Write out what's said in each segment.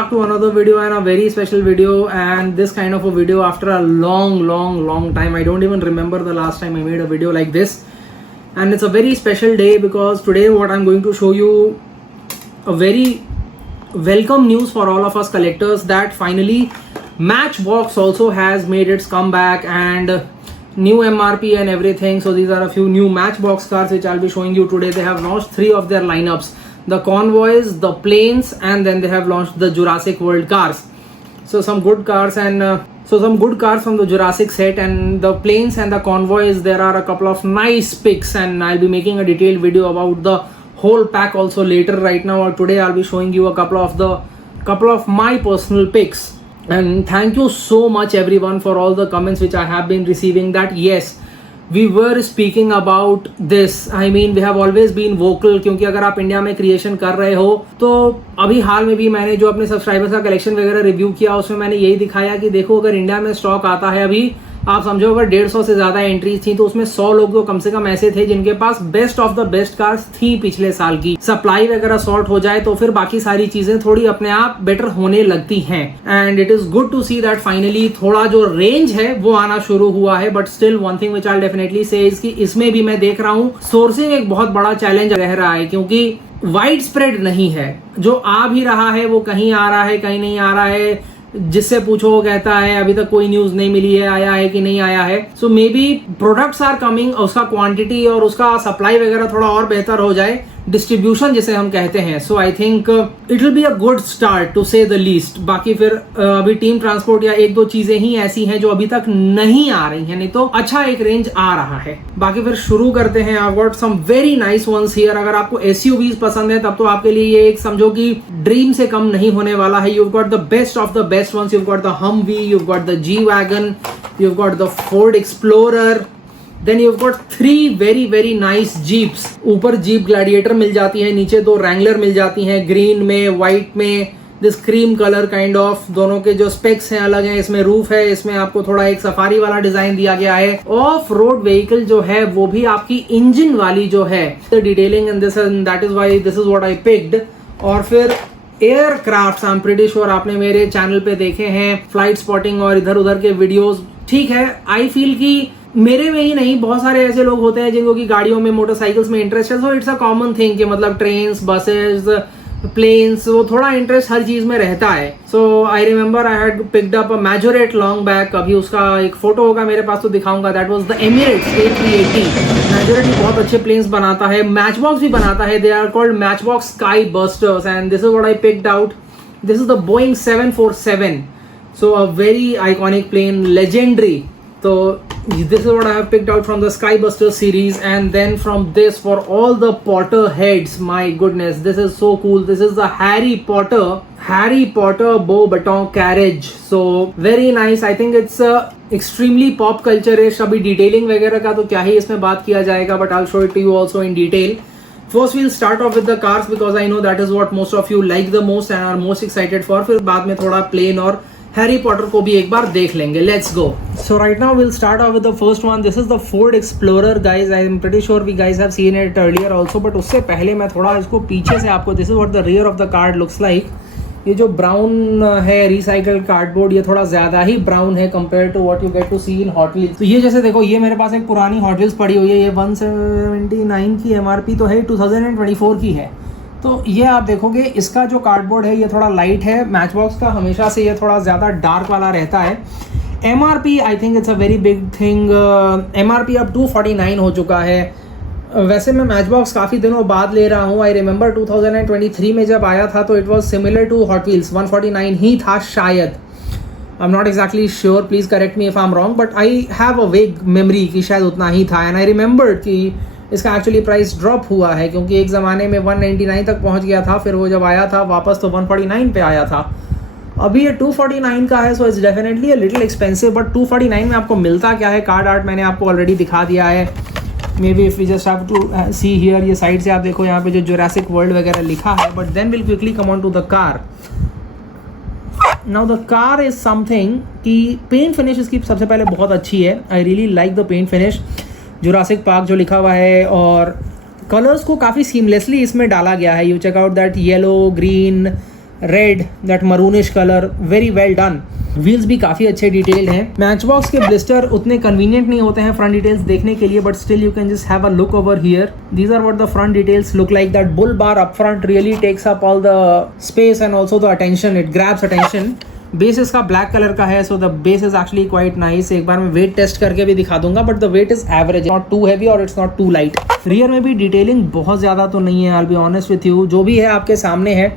back to another video and a very special video, and this kind of a video after a long time. I don't even remember the last time I made a video like this, and it's a very special day because today what I'm going to show you a very welcome news for all of us collectors, that finally Matchbox also has made its comeback and new MRP and everything. So these are a few new Matchbox cars which I'll be showing you today. They have launched 3 of their lineups: the convoys, the planes, and then they have launched the Jurassic World cars. So some good cars and some good cars from the Jurassic set, and the planes and the convoys, there are a couple of nice picks, and I'll be making a detailed video about the whole pack also later. Right now or today I'll be showing you a couple of my personal picks. And thank you so much everyone for all the comments which I have been receiving, that yes, we were speaking about this. I mean, we have always been vocal, क्योंकि अगर आप India में creation कर रहे हो तो अभी हाल में भी मैंने जो अपने सब्सक्राइबर्स का कलेक्शन वगैरह रिव्यू किया उसमें मैंने यही दिखाया कि देखो, अगर इंडिया में स्टॉक आता है, अभी आप समझो अगर 150 से ज्यादा एंट्रीज थी तो उसमें 100 लोग तो कम से कम ऐसे थे जिनके पास best of the best cars थी पिछले साल की. सप्लाई वगैरह सॉर्ट हो जाए तो फिर बाकी सारी चीजें थोड़ी अपने आप बेटर होने लगती हैं. And it is good to see that finally थोड़ा जो रेंज है वो आना शुरू हुआ है. But still one thing which I definitely say is कि इसमें भी मैं देख रहा हूँ सोर्सिंग एक बहुत बड़ा चैलेंज रह रहा है, क्योंकि वाइड स्प्रेड नहीं है. जो आ भी रहा है वो कहीं आ रहा है, कहीं नहीं आ रहा है. जिससे पूछो वो कहता है अभी तक कोई न्यूज नहीं मिली है, आया है कि नहीं आया है. So may be products are coming, उसका क्वांटिटी और उसका सप्लाई वगैरह थोड़ा और बेहतर हो जाए, डिस्ट्रीब्यूशन जिसे हम कहते हैं. So I think it will be a good start to say the least. बाकी फिर अभी टीम ट्रांसपोर्ट या 1-2 चीजें ही ऐसी हैं जो अभी तक नहीं आ रही हैं, नहीं तो अच्छा एक रेंज आ रहा है. बाकी फिर शुरू करते हैं. I got some very nice ones here. अगर आपको एसयूवीज पसंद है तब तो आपके लिए ये एक समझो कि ड्रीम से कम नहीं होने वाला है. You got the best of the best ones. You've got the Humvee, you've got the Jeep wagon, you've got the Ford Explorer, then you've got 3 very nice Jeeps. ऊपर Jeep Gladiator मिल जाती है, नीचे 2 Wrangler मिल जाती हैं, green में, white में, this cream colour kind of. दोनों के जो स्पेक्स हैं अलग हैं. इसमें रूफ है, इसमें आपको थोड़ा एक सफारी वाला डिजाइन दिया गया है. ऑफ रोड व्हीकल जो है वो भी आपकी इंजन वाली जो है, the detailing and this and that is why this is what I picked. और फिर aircraft, I am pretty sure आपने मेरे चैनल पे देखे हैं फ्लाइट स्पॉटिंग और इधर उधर के वीडियोस. ठीक है, आई फील कि मेरे में ही नहीं, बहुत सारे ऐसे लोग होते हैं जिनको की गाड़ियों में, मोटरसाइकिल्स में इंटरेस्ट है. So it's a common thing कि मतलब ट्रेन्स, बसेस, प्लेन्स, वो थोड़ा इंटरेस्ट हर चीज में रहता है. So I remember I had picked up a majorette long back. अभी उसका एक फोटो होगा मेरे पास तो दिखाऊंगा. That was the Emirates A380. Majorette भी बहुत अच्छे प्लेन्स बनाता है, मैचबॉक्स भी बनाता है. They are called Matchbox Sky Busters and this is what I picked out. This is the Boeing 747. So a very iconic plane, legendary. So this is what I have picked out from the Skybuster series, and then from this for all the Potter heads. My goodness, this is so cool. This is the Harry Potter bow baton carriage. So very nice. I think it's extremely pop culture-ish. अभी detailing वगैरह का तो क्या ही इसमें बात किया जाएगा, but I'll show it to you also in detail. First we'll start off with the cars because I know that is what most of you like the most and are most excited for. फिर बाद में थोड़ा plane और Harry Potter को भी एक बार देख लेंगे. Let's go. So right now will start off with the first one. This is the Ford Explorer guys. I am pretty sure we guys have seen it earlier also, but उससे पहले मैं थोड़ा इसको पीछे से आपको, this is what the rear of the card looks like. ये जो ब्राउन है रिसाइकल्ड कार्डबोर्ड, ये थोड़ा ज्यादा ही ब्राउन है compare to what you get to C in Hot Wheels. तो ये जैसे देखो, ये मेरे पास एक पुरानी हॉट व्हील्स पड़ी हुई है. ये 179 की MRP तो है, 2024 की है. तो ये आप देखोगे इसका जो कार्डबोर्ड है ये थोड़ा लाइट है. मैचबॉक्स का हमेशा से ये थोड़ा ज़्यादा डार्क वाला रहता है. MRP I think it's a very big thing. MRP अब 249 हो चुका है. वैसे मैं मैचबॉक्स काफ़ी दिनों बाद ले रहा हूँ. आई रिमेंबर 2023 में जब आया था तो it was similar to Hot Wheels. 149 ही था शायद. I am not exactly sure, please correct me if I am wrong, but I have a vague memory कि शायद उतना ही था. एंड आई रिमेंबर कि इसका एक्चुअली प्राइस ड्रॉप हुआ है, क्योंकि एक ज़माने में 199 तक पहुंच गया था. फिर वो जब आया था वापस तो 149 पे आया था. अभी ये 249 का है. So it's definitely a little expensive, but 249 में आपको मिलता क्या है? कार्ड आर्ट मैंने आपको ऑलरेडी दिखा दिया है. Maybe if we just have to see here, ये साइड से आप देखो यहाँ पे जो जुरासिक वर्ल्ड वगैरह लिखा है. But then will quickly come on to the car. Now the car is something कि पेंट फिनिश इसकी सबसे पहले बहुत अच्छी है. I really like the paint finish. Jurassic Park जो लिखा हुआ है और कलर्स को काफ़ी सीमलेसली इसमें डाला गया है. You check out that yellow, green, red, that maroonish colour, very well done. Wheels भी काफ़ी अच्छे डिटेल्ड हैं। मैचबॉक्स के ब्लिस्टर उतने कन्वीनियंट नहीं होते हैं फ्रंट डिटेल्स देखने के लिए, but still you can just have a look over here. These are what the front details look like. That bull bar up front really takes up all the space and also the attention, it grabs attention. Base इसका black colour का है, so the base is actually quite nice. एक बार मैं weight test करके भी दिखा दूंगा, but the weight is average, not too heavy और it's not too light. Rear में भी डिटेलिंग बहुत ज़्यादा तो नहीं है, I will be honest with you, जो भी है आपके सामने है।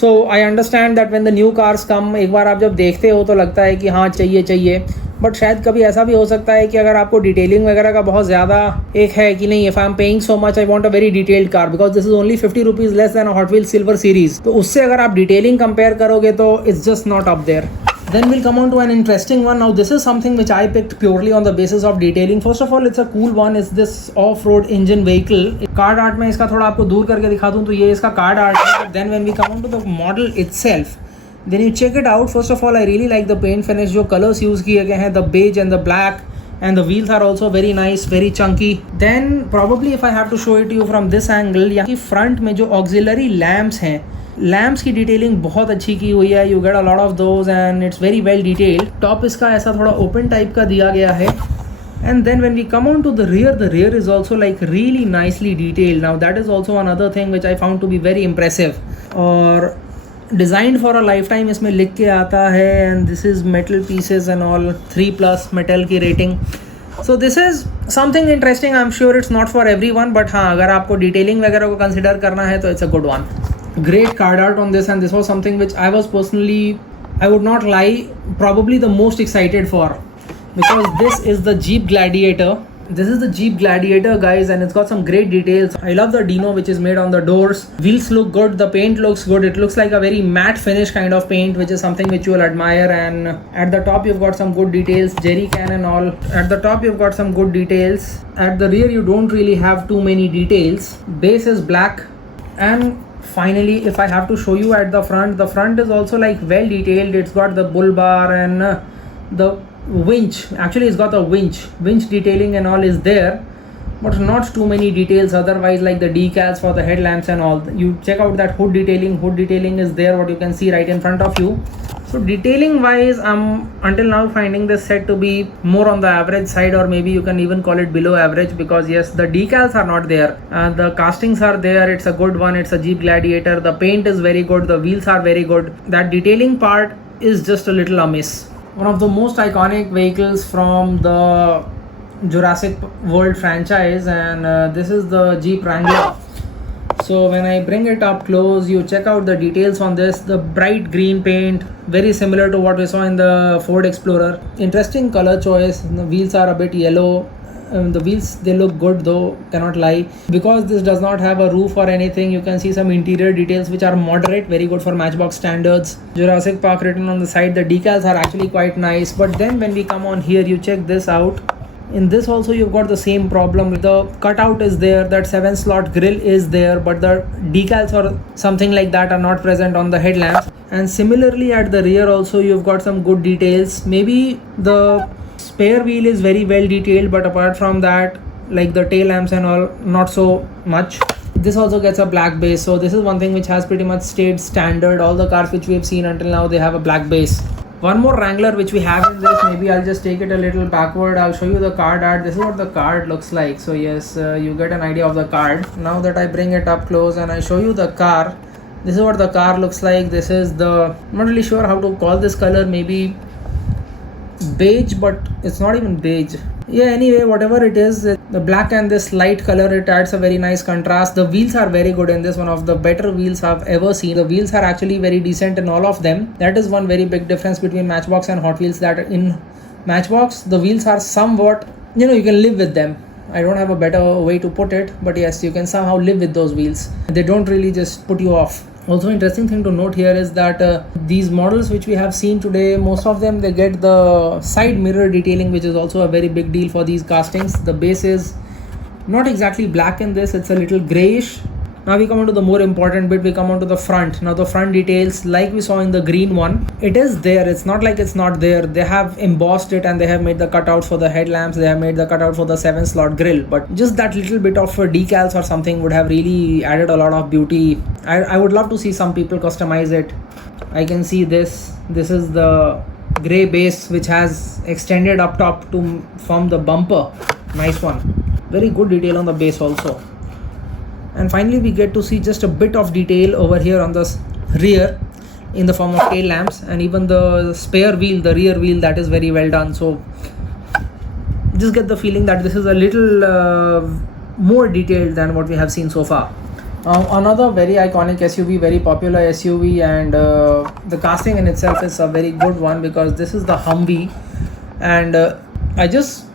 So I understand that when the new cars come, एक बार आप जब देखते हो तो लगता है कि हाँ चाहिए, बट शायद कभी ऐसा भी हो सकता है कि अगर आपको डिटेलिंग वगैरह का बहुत ज़्यादा एक है कि नहीं, if I am paying so much I want a very detailed car because this is only 50 rupees less than Hot Wheels Silver Series, तो उससे अगर आप डिटेलिंग कंपेयर करोगे तो it's just not up there. Then we'll come on to an interesting one. Now this is something which I picked purely on the basis of detailing. First of all, it's a cool one. It's this off-road engine vehicle. Card art में इसका थोड़ा आपको दूर करके दिखा दूँ तो ये इसका card art है. But then when we come on to the model itself, then you check it out. First of all, I really like the paint finish. जो colors use किए गए हैं, the beige and the black. And the wheels are also very nice, very chunky. Then probably if I have to show it to you from this angle, यहाँ front में जो auxiliary lamps हैं, lamps की detailing बहुत अच्छी की हुई है। You get a lot of those and it's very well detailed. Top इसका ऐसा थोड़ा ओपन टाइप का दिया गया है। And then when we come on to the rear is also like really nicely detailed. Now that is also another thing which I found to be very impressive. और designed for a lifetime इसमें लिख के आता है and this is metal pieces and all, 3+ metal की rating. So this is something interesting. I am sure it's not for everyone, but हाँ अगर आपको डिटेलिंग वगैरह को कंसिडर करना है तो it's a good one. Great card art on this, and this was something which I was personally, I would not lie, probably the most excited for, because this is the Jeep Gladiator. This is the Jeep Gladiator, guys, and it's got some great details. I love the Dino which is made on the doors. Wheels look good, the paint looks good. It looks like a very matte finish kind of paint, which is something which you will admire. And at the top you've got some good details, jerry can and all. At the top you've got some good details. At the rear you don't really have too many details. Base is black. And finally, if I have to show you at the front is also like well detailed. It's got the bull bar and the winch. Actually it's got the winch detailing and all is there, but not too many details otherwise, like the decals for the headlamps and all. You check out that hood detailing is there, what you can see right in front of you. So detailing wise, I'm until now finding this set to be more on the average side, or maybe you can even call it below average, because yes, the decals are not there, the castings are there. It's a good one. It's a Jeep Gladiator. The paint is very good, the wheels are very good. That detailing part is just a little amiss. One of the most iconic vehicles from the Jurassic World franchise, and this is the Jeep Wrangler. So when I bring it up close, you check out the details on this. The bright green paint, very similar to what we saw in the Ford Explorer. Interesting color choice. The wheels are a bit yellow. The wheels, they look good though, cannot lie. Because this does not have a roof or anything, you can see some interior details which are moderate, very good for Matchbox standards. Jurassic Park written on the side. The decals are actually quite nice. But then when we come on here, you check this out. In this also you've got the same problem. The cutout is there, that 7-slot grill is there, but the decals or something like that are not present on the headlamps. And similarly at the rear also you've got some good details. Maybe the spare wheel is very well detailed, but apart from that, like the tail lamps and all, not so much. This also gets a black base, so this is one thing which has pretty much stayed standard. All the cars which we have seen until now, they have a black base. One more Wrangler which we have in this, maybe I'll just take it a little backward. I'll show you the card art. This is what the card looks like. So yes, you get an idea of the card. Now that I bring it up close and I show you the car, this is what the car looks like. This is the, I'm not really sure how to call this color, maybe beige, but it's not even beige. Yeah, anyway, whatever it is, the black and this light color, it adds a very nice contrast. The wheels are very good in this, one of the better wheels I've ever seen. The wheels are actually very decent in all of them. That is one very big difference between Matchbox and Hot Wheels, that in Matchbox the wheels are somewhat, you can live with them. I don't have a better way to put it, but yes, you can somehow live with those wheels. They don't really just put you off. Also, interesting thing to note here is that these models which we have seen today, most of them, they get the side mirror detailing, which is also a very big deal for these castings. The base is not exactly black in this, it's a little grayish. Now we come on to the more important bit. We come on to the front. Now the front details, like we saw in the green one, it is there. It's not like it's not there. They have embossed it and they have made the cutouts for the headlamps. They have made the cutout for the 7-slot grill. But just that little bit of decals or something would have really added a lot of beauty. I would love to see some people customize it. I can see this. This is the gray base which has extended up top to form the bumper. Nice one. Very good detail on the base also. And finally we get to see just a bit of detail over here on the rear in the form of tail lamps, and even the spare wheel, the rear wheel, that is very well done. So just get the feeling that this is a little more detailed than what we have seen so far. Another very iconic SUV, very popular SUV, and the casting in itself is a very good one because this is the Humvee, and I just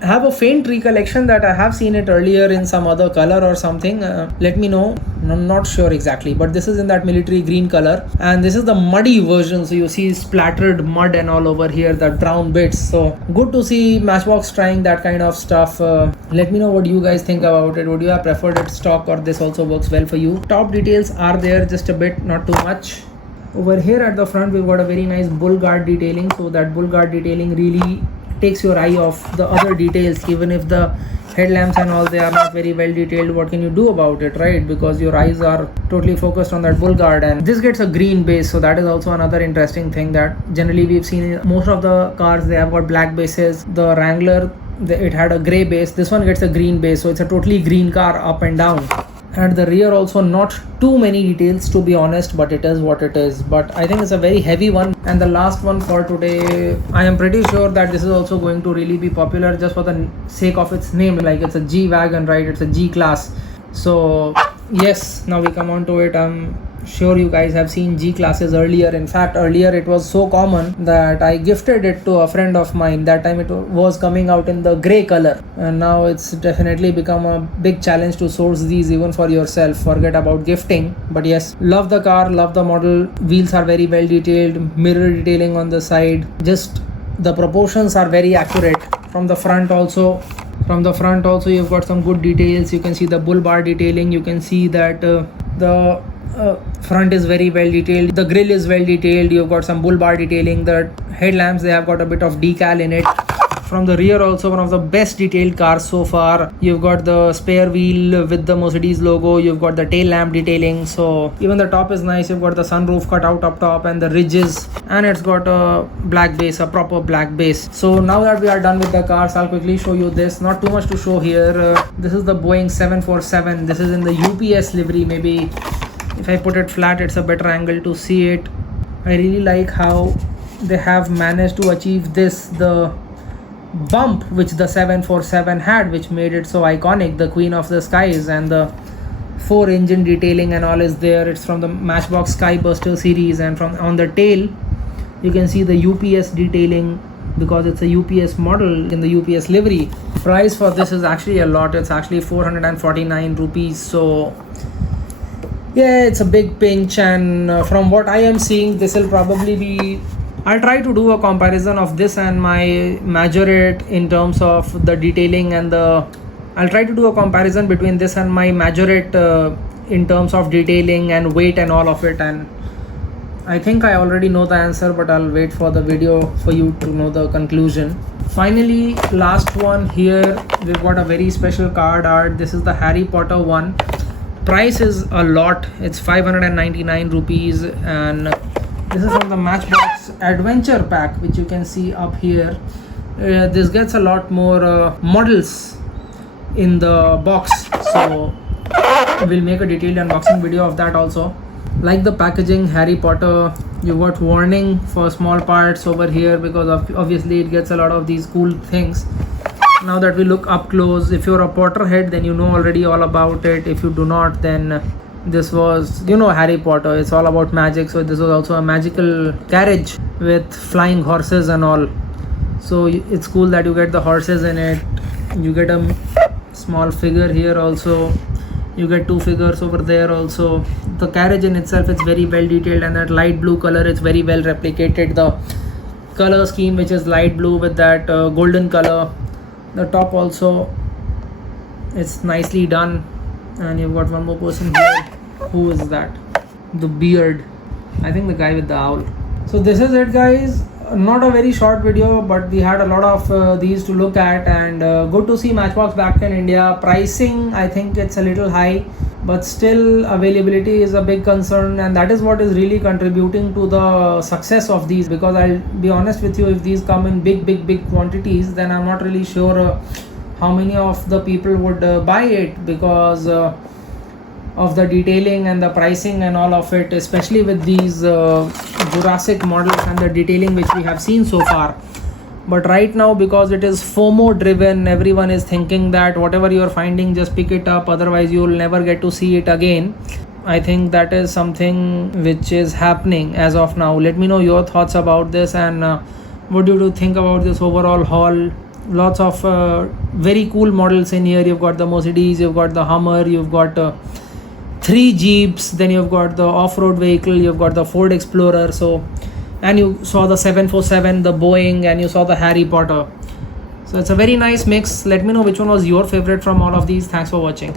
have a faint recollection that I have seen it earlier in some other color or something. Let me know. I'm not sure exactly, but this is in that military green color, and this is the muddy version, so you see splattered mud and all over here, that brown bits. So good to see Matchbox trying that kind of stuff. Let me know what you guys think about it. Would you have preferred it stock, or this also works well for you? Top details are there, just a bit, not too much. Over here at the front we've got a very nice bull guard detailing, so that bull guard detailing really takes your eye off the other details. Even if the headlamps and all, they are not very well detailed, what can you do about it, right? Because your eyes are totally focused on that bull guard. And this gets a green base, so that is also another interesting thing that generally we've seen in most of the cars. They have got black bases. The Wrangler, it had a gray base. This one gets a green base, so it's a totally green car up and down. At the rear also, not too many details to be honest, but it is what it is. But I think it's a very heavy one. And the last one for today, I am pretty sure that this is also going to really be popular just for the sake of its name. Like, it's a G wagon, right? It's a G class. So yes, now we come on to it. I'm sure you guys have seen G classes earlier. In fact, earlier it was so common that I gifted it to a friend of mine. That time it was coming out in the gray color, and now it's definitely become a big challenge to source these even for yourself. Forget about gifting. But yes, love the car, love the model. Wheels are very well detailed, mirror detailing on the side, just the proportions are very accurate. From the front also you've got some good details. You can see the bull bar detailing. You can see that the front is very well detailed. The grille is well detailed. You've got some bull bar detailing. The headlamps, they have got a bit of decal in it. From the rear also, one of the best detailed cars so far. You've got the spare wheel with the Mercedes logo. You've got the tail lamp detailing. So even the top is nice. You've got the sunroof cut out up top and the ridges, and it's got a black base, a proper black base. So now that we are done with the cars, I'll quickly show you this. Not too much to show here. This is the Boeing 747. This is in the UPS livery. Maybe if I put it flat, it's a better angle to see it. I really like how they have managed to achieve this. The bump which the 747 had, which made it so iconic, the queen of the skies, and the 4-engine detailing and all is there. It's from the Matchbox Skybuster series, and from on the tail you can see the UPS detailing because it's a UPS model in the UPS livery. Price for this is actually a lot. It's actually 449 rupees. So yeah, it's a big pinch, and from what I am seeing, this will probably be, I'll try to do a comparison of this and my Majorette in terms of the detailing, and I'll try to do a comparison between this and my Majorette in terms of detailing and weight and all of it. And I think I already know the answer, but I'll wait for the video for you to know the conclusion. Finally, last one here, we've got a very special card art. This is the Harry Potter one. Price is a lot. It's 599 rupees, and this is from the Matchbox Adventure Pack, which you can see up here. This gets a lot more models in the box, so we'll make a detailed unboxing video of that also. Like the packaging, Harry Potter, you got warning for small parts over here because obviously it gets a lot of these cool things. Now that we look up close, if you're a Potterhead, then you know already all about it. If you do not, then this was, Harry Potter, it's all about magic. So this was also a magical carriage with flying horses and all. So it's cool that you get the horses in it. You get a small figure here also. You get 2 figures over there also. The carriage in itself is very well detailed, and that light blue color is very well replicated. The color scheme, which is light blue with that golden color. The top also, it's nicely done. And you've got one more person here. Who is that? The beard. I think the guy with the owl. So this is it, guys. Not a very short video, but we had a lot of these to look at, and good to see Matchbox back in India. Pricing, I think it's a little high, but still availability is a big concern, and that is what is really contributing to the success of these. Because I'll be honest with you, if these come in big quantities, then I'm not really sure how many of the people would buy it, because of the detailing and the pricing and all of it, especially with these Jurassic models and the detailing which we have seen so far. But right now, because it is FOMO driven, everyone is thinking that whatever you are finding, just pick it up, otherwise you will never get to see it again. I think that is something which is happening as of now. Let me know your thoughts about this, and what do you think about this overall haul. Lots of very cool models in here. You've got the Mercedes, you've got the Hummer, you've got 3 Jeeps, then you've got the off-road vehicle, you've got the Ford Explorer, and you saw the 747, the Boeing, and you saw the Harry Potter. So it's a very nice mix. Let me know which one was your favorite from all of these. Thanks for watching.